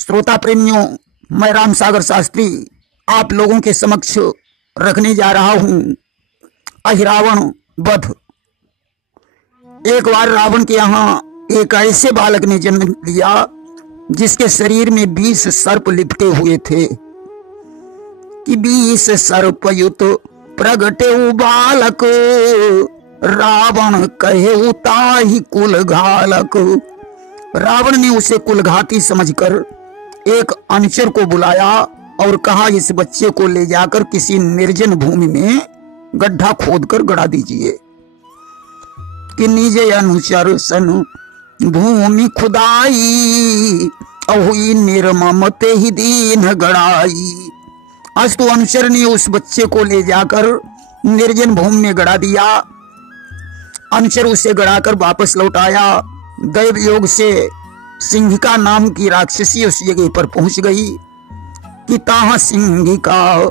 श्रोता प्रेमियों, मैं राम सागर शास्त्री आप लोगों के समक्ष रखने जा रहा हूं अहिरावण वध। एक बार रावण के यहाँ एक ऐसे बालक ने जन्म लिया जिसके शरीर में 20 सर्प लिपटे हुए थे कि 20 सर्पयुत प्रगटे बालक, रावण कहे ताहि कुल घालक। रावण ने उसे कुलघाती समझकर एक अनुचर को बुलाया और कहा, इस बच्चे को ले जाकर किसी निर्जन भूमि में गड्ढा खोदकर गड़ा दीजिए। कि निज अनुचर सन भूमि खुदाई, अहुई निर्मम ते ही दीन गड़ाई। अस्तु अनुचर ने उस बच्चे को ले जाकर निर्जन भूमि में गड़ा दिया। अनुचर उसे गड़ाकर वापस लौट आया। दैव योग से सिंहिका नाम की राक्षसी उस जगह पर पहुंच गई कि ताहा सिंहिका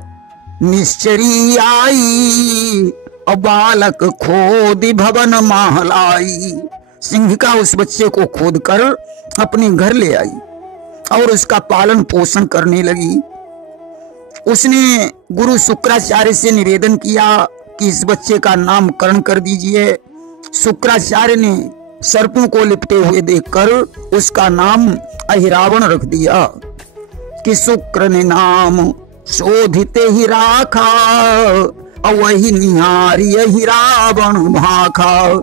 निश्चरी आई, और बालक खोद भवन महलाई। सिंहिका उस बच्चे को खोदकर अपने घर ले आई और उसका पालन पोषण करने लगी। उसने गुरु शुक्राचार्य से निवेदन किया कि इस बच्चे का नामकरण कर दीजिए। शुक्राचार्य ने सर्पों को लिपटे हुए देखकर उसका नाम अहिरावण रख दिया कि शुक्र ने नाम शोधिते ही राखा, और वही निहारी अहिरावण भाखा।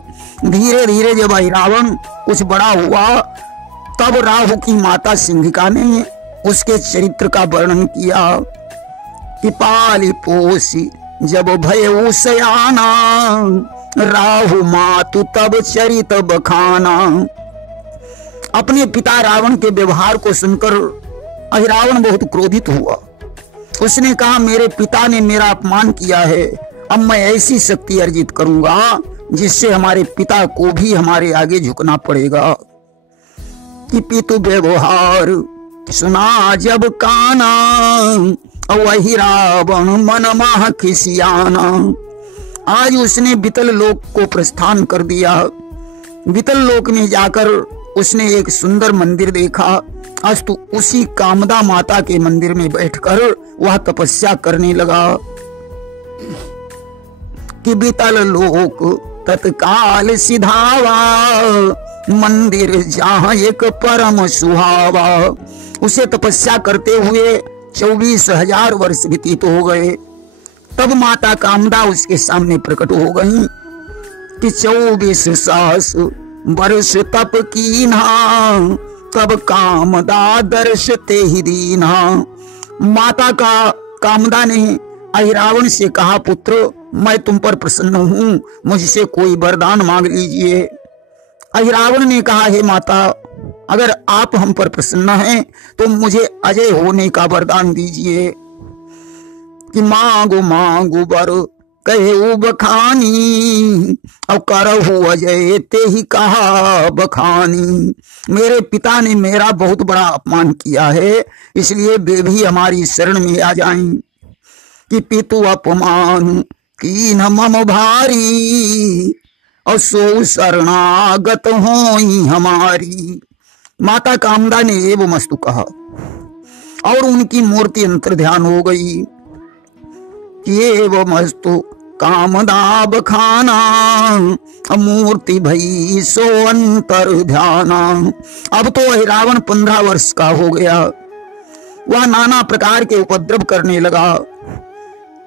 धीरे धीरे जब अहिरावण कुछ बड़ा हुआ तब राहु की माता सिंहिका ने उसके चरित्र का वर्णन किया कि पाली पोसी जब भय सयाना, राहु मातु तब चरित बखाना। अपने पिता रावण के व्यवहार को सुनकर अहिरावण बहुत क्रोधित हुआ। उसने कहा, मेरे पिता ने मेरा अपमान किया है, अब मैं ऐसी शक्ति अर्जित करूंगा जिससे हमारे पिता को भी हमारे आगे झुकना पड़ेगा। कि पितु व्यवहार सुना जब काना, वही रावण मन माह खिसियाना। आज उसने वितल लोक को प्रस्थान कर दिया। वितल लोक में जाकर उसने एक सुंदर मंदिर देखा। अस्तु उसी कामदा माता के मंदिर में बैठकर वह तपस्या करने लगा कि वितल लोक तत्काल सिधावा, मंदिर जहाँ एक परम सुहावा। उसे तपस्या करते हुए 24,000 वर्ष व्यतीत हो गए। तब माता कामदा उसके सामने प्रकट हो गई कि 24 सास वर्ष तप कीन्हा, तब कामदा दर्श ते ही दीन्हा। माता का कामदा ने अहिरावण से कहा, पुत्र मैं तुम पर प्रसन्न हूं, मुझसे कोई वरदान मांग लीजिए। अहिरावण ने कहा, हे माता, अगर आप हम पर प्रसन्न हैं तो मुझे अजय होने का वरदान दीजिए। कि मांगो मांगो बर कहे बखानी, और करहु अजय ते ही कहा बखानी। मेरे पिता ने मेरा बहुत बड़ा अपमान किया है, इसलिए वे भी हमारी शरण में आ जाएं। कि पितु अपमान की न मम भारी, और सो शरणागत होई हमारी। माता कामदा ने एवं मस्तु कहा और उनकी मूर्ति अंतर ध्यान हो गई। एवं मस्तु कामदा बखाना, मूर्ति भई सो अंतर ध्याना। अब तो अहिरावण 15 वर्ष का हो गया। वह नाना प्रकार के उपद्रव करने लगा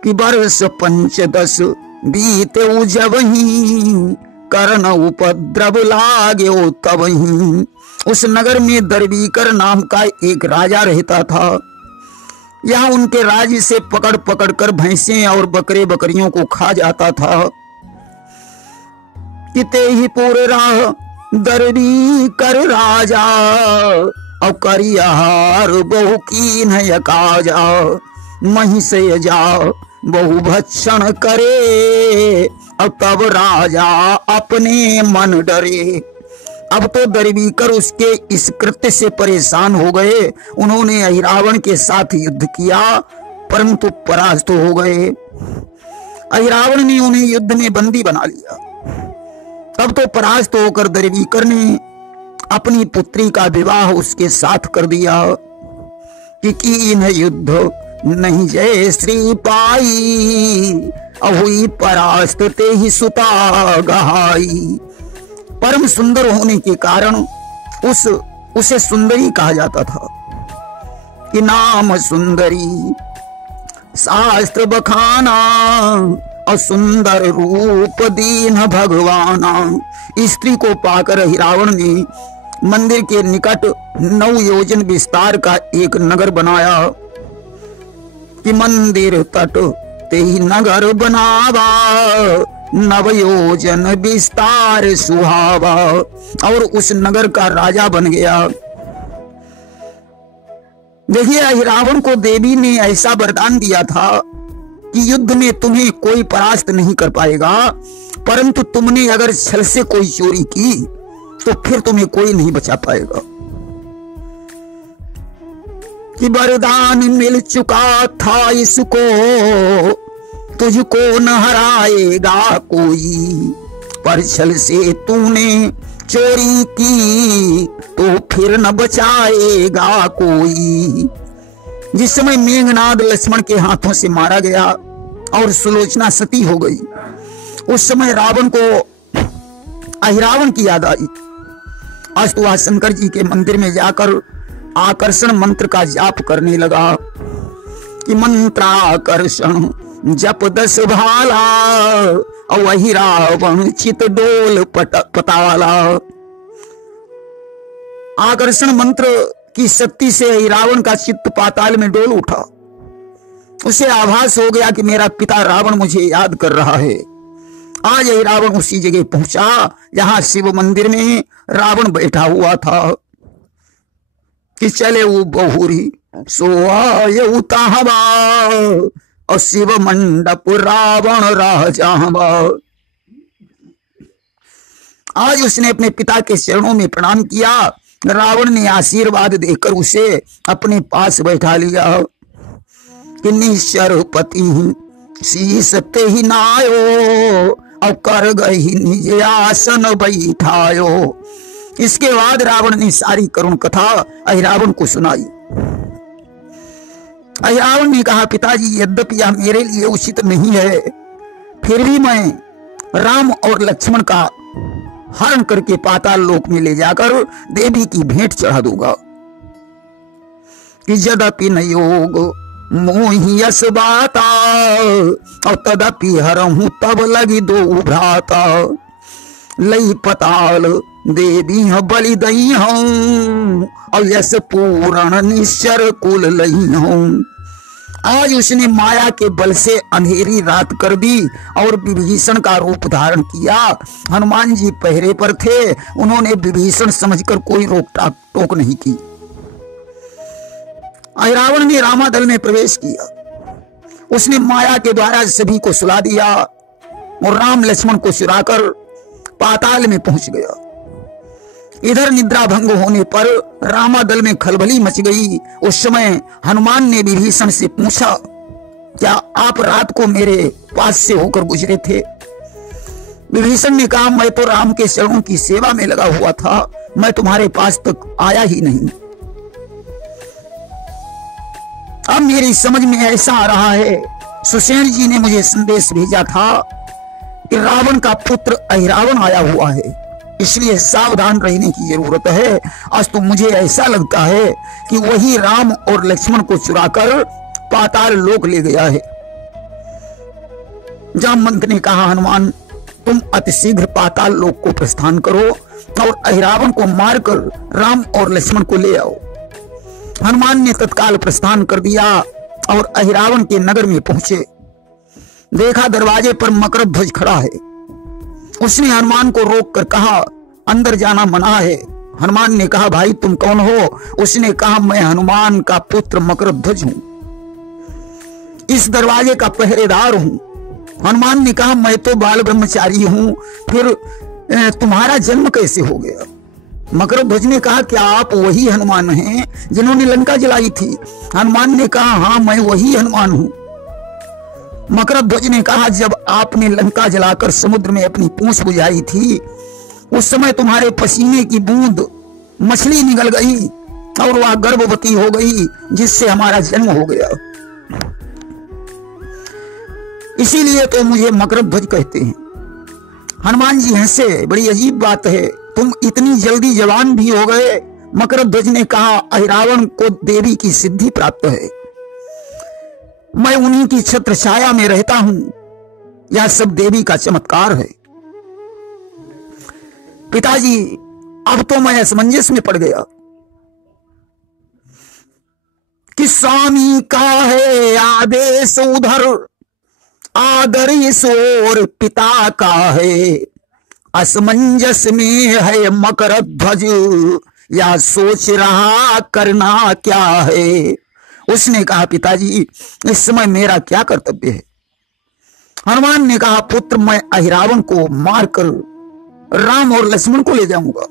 कि वर्ष 15 बीते जबही, करण उपद्रव लागे तबही। उस नगर में दरबीकर नाम का एक राजा रहता था। यहाँ उनके राज्य से पकड़ पकड़ कर भैंसें और बकरे बकरियों को खा जाता था। किते ही पूरे राह दरबी कर राजा, और करियार बहु कीन यकाजा। मही से जा बहु भक्षण करे, और तब राजा अपने मन डरे। अब तो दरबीकर उसके इस कृत्य से परेशान हो गए। उन्होंने अहिरावण के साथ युद्ध किया परंतु परास्त हो गए। अहिरावण ने उन्हें युद्ध में बंदी बना लिया। तब तो परास्त होकर दरबीकर ने अपनी पुत्री का विवाह उसके साथ कर दिया। कि कीन युद्ध नहीं जय श्री पाई, अहुई परास्त ते ही सुता गहाई। परम सुंदर होने के कारण उसे सुंदरी कहा जाता था कि नाम सुंदरी शास्त्र बखाना, और सुंदर रूप दीन भगवाना। स्त्री को पाकर रावण ने मंदिर के निकट 9 योजन विस्तार का एक नगर बनाया कि मंदिर तट ते ही नगर बनावा, 9 योजन विस्तार सुहावा। और उस नगर का राजा बन गया। देखिए, रावण को देवी ने ऐसा वरदान दिया था कि युद्ध में तुम्हें कोई परास्त नहीं कर पाएगा, परंतु तुमने अगर छल से कोई चोरी की तो फिर तुम्हें कोई नहीं बचा पाएगा। कि वरदान मिल चुका था इसको, तुझको न हराएगा कोई, पर छल से तूने चोरी की तो फिर न बचाएगा कोई। जिस समय मेघनाद लक्ष्मण के हाथों से मारा गया और सुलोचना सती हो गई, उस समय रावण को अहिरावण की याद आई। आज तो शंकर जी के मंदिर में जाकर आकर्षण मंत्र का जाप करने लगा कि मंत्राकर्षण जप 10 भाला, और वही रावण चित डोल पताला। आकर्षण मंत्र की शक्ति से रावण का चित्त पाताल में डोल उठा। उसे आभास हो गया कि मेरा पिता रावण मुझे याद कर रहा है। आज रावण उसी जगह पहुंचा जहां शिव मंदिर में रावण बैठा हुआ था कि चले वो बहुरी सोआयुता हवा, और शिव मंडप रावण राजा। आज उसने अपने पिता के चरणों में प्रणाम किया। रावण ने आशीर्वाद देकर उसे अपने पास बैठा लिया कि निश्चर पति शीस ते ही नायो, और कर गई निज आसन बैठायो। इसके बाद रावण ने सारी करुण कथा अहिरावण को सुनाई। अहिरावण ने कहा, पिताजी, यद्यपि यह मेरे लिए उचित नहीं है, फिर भी मैं राम और लक्ष्मण का हरण करके पाताल लोक में ले जाकर देवी की भेंट चढ़ा दूंगा। कि यद्यपि न योग मोहि यस बाता, और तदपि हरहूं तब लगी 2 भ्राता। लई पताल देवी बलि दई हूं, और यस पूर्ण निश्चर कुल लई हूं। आज उसने माया के बल से अंधेरी रात कर दी और विभीषण का रूप धारण किया। हनुमान जी पहरे पर थे, उन्होंने विभीषण समझकर कोई रोक टोक नहीं की। रावण ने रामादल में प्रवेश किया। उसने माया के द्वारा सभी को सुला दिया और राम लक्ष्मण को चुराकर पाताल में पहुंच गया। इधर निद्रा भंग होने पर रामादल में खलबली मच गई। उस समय हनुमान ने विभीषण से पूछा, क्या आप रात को मेरे पास से होकर गुजरे थे? विभीषण ने कहा, मैं तो राम के चरणों की सेवा में लगा हुआ था, मैं तुम्हारे पास तक आया ही नहीं। अब मेरी समझ में ऐसा आ रहा है, सुषेण जी ने मुझे संदेश भेजा था कि रावण का पुत्र अहिरावण आया हुआ है, इसलिए सावधान रहने की जरूरत है। आज तो मुझे ऐसा लगता है कि वही राम और लक्ष्मण को चुराकर पाताल लोक ले गया है। जामवंत ने कहा, हनुमान, तुम अतिशीघ्र पाताल लोक को प्रस्थान करो और अहिरावण को मारकर राम और लक्ष्मण को ले आओ। हनुमान ने तत्काल प्रस्थान कर दिया और अहिरावण के नगर में पहुंचे। देखा दरवाजे पर मकरध्वज खड़ा है। उसने हनुमान को रोककर कहा, अंदर जाना मना है। हनुमान ने कहा, भाई तुम कौन हो? उसने कहा, मैं हनुमान का पुत्र मकरध्वज हूं, इस दरवाजे का पहरेदार हूं। हनुमान ने कहा, मैं तो बाल ब्रह्मचारी हूं, फिर तुम्हारा जन्म कैसे हो गया? मकरध्वज ने कहा, क्या आप वही हनुमान हैं जिन्होंने लंका जलाई थी? हनुमान ने कहा, हाँ मैं वही हनुमान हूं। मकरध्वज ने कहा, जब आपने लंका जलाकर समुद्र में अपनी पूंछ बुझाई थी, उस समय तुम्हारे पसीने की बूंद मछली निगल गई और वह गर्भवती हो गई, जिससे हमारा जन्म हो गया। इसीलिए तो मुझे मकरध्वज कहते हैं। हनुमान जी हंसे, बड़ी अजीब बात है, तुम इतनी जल्दी जवान भी हो गए। मकरध्वज ने कहा, अहिरावण को देवी की सिद्धि प्राप्त है, मैं उन्हीं की छत्र छाया में रहता हूं, यह सब देवी का चमत्कार है। पिताजी, अब तो मैं असमंजस में पड़ गया कि स्वामी का है आदेश उधर, आदर इस ओर पिता का है, असमंजस में है मकरध्वज, या सोच रहा करना क्या है। उसने कहा, पिताजी इस समय मेरा क्या कर्तव्य है। हनुमान ने कहा, पुत्र मैं अहिरावण को मारकर राम और लक्ष्मण को ले जाऊंगा,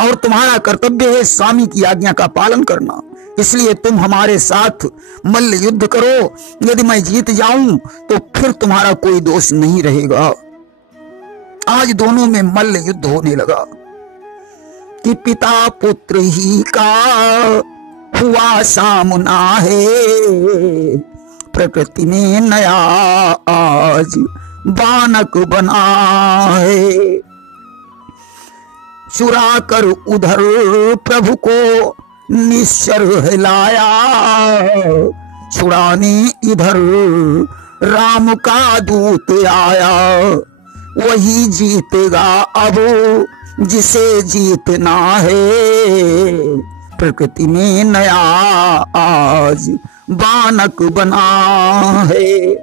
और तुम्हारा कर्तव्य है स्वामी की आज्ञा का पालन करना। इसलिए तुम हमारे साथ मल्ल युद्ध करो, यदि मैं जीत जाऊं तो फिर तुम्हारा कोई दोष नहीं रहेगा। आज दोनों में मल्ल युद्ध होने लगा कि पिता पुत्र ही का हुआ सामना है, प्रकृति में नया आज बानक बना है। चुरा कर उधर प्रभु को निश्चर हिलाया, छुड़ाने इधर राम का दूत आया। वही जीतेगा अब जिसे जीतना है, प्रकृति में नया आज बानक बना है।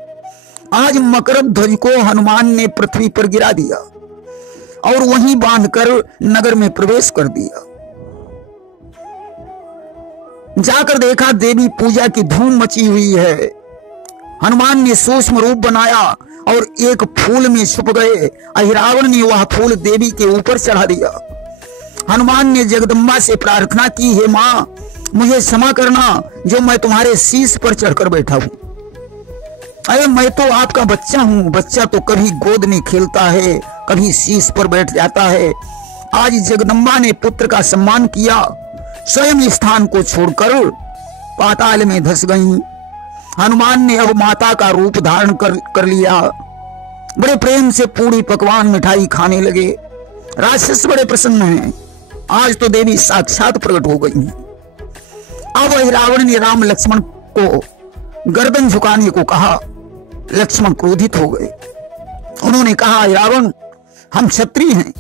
आज मकरध्वज को हनुमान ने पृथ्वी पर गिरा दिया और वहीं बांधकर नगर में प्रवेश कर दिया। जाकर देखा देवी पूजा की धूम मची हुई है। हनुमान ने सूक्ष्म रूप बनाया और एक फूल में छुप गए। अहिरावण ने वह फूल देवी के ऊपर चढ़ा दिया। हनुमान ने जगदम्बा से प्रार्थना की, हे मां मुझे क्षमा करना जो मैं तुम्हारे शीश पर चढ़कर बैठा हूं। अरे मैं तो आपका बच्चा हूं। बच्चा तो कभी गोद में खेलता है, कभी शीश पर बैठ जाता है। आज जगदम्बा ने पुत्र का सम्मान किया, स्वयं स्थान को छोड़कर पाताल में धस गई। हनुमान ने अब माता का रूप धारण कर लिया। बड़े प्रेम से पूरी पकवान मिठाई खाने लगे। राक्षस बड़े प्रसन्न हैं। आज तो देवी साक्षात प्रकट हो गई हैं। अब अहिरावण ने राम लक्ष्मण को गर्दन झुकाने को कहा। लक्ष्मण क्रोधित हो गए। उन्होंने कहा, अहिरावण हम क्षत्रिय हैं,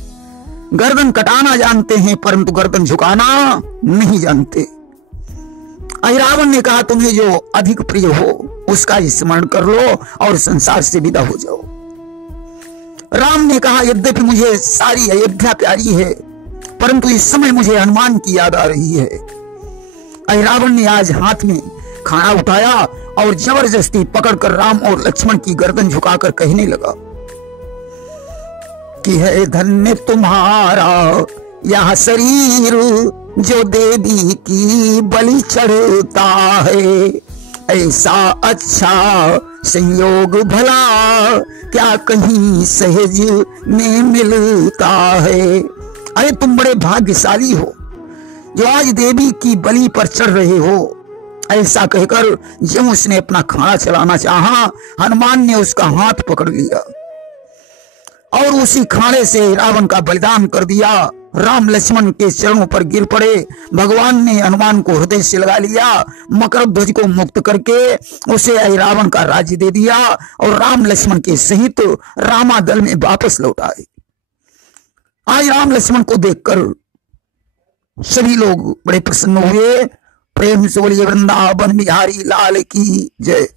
गर्दन कटाना जानते हैं परंतु गर्दन झुकाना नहीं जानते। अहिरावण ने कहा, तुम्हें जो अधिक प्रिय हो उसका स्मरण कर लो और संसार से विदा हो जाओ। राम ने कहा, यद्यपि मुझे सारी अयोध्या प्यारी है परंतु इस समय मुझे हनुमान की याद आ रही है। अहिरावण ने आज हाथ में खाना उठाया और जबरदस्ती पकड़कर राम और लक्ष्मण की गर्दन झुकाकर कहने लगा कि है धन्य तुम्हारा यह शरीर जो देवी की बलि चढ़ता है। ऐसा अच्छा संयोग भला क्या कहीं सहज में मिलता है। अरे तुम बड़े भाग्यशाली हो जो आज देवी की बलि पर चढ़ रहे हो। ऐसा कहकर जब उसने अपना खाना चलाना चाहा, हनुमान ने उसका हाथ पकड़ लिया और उसी खाने से रावण का बलिदान कर दिया। राम लक्ष्मण के चरणों पर गिर पड़े। भगवान ने हनुमान को हृदय से लगा लिया। मकरध्वज को मुक्त करके उसे रावण का राज्य दे दिया और राम लक्ष्मण के सहित रामादल में वापस लौट आए। आज राम लक्ष्मण को देखकर सभी लोग बड़े प्रसन्न हुए। प्रेम से बोलिए वृंदावन बिहारी लाल की जय।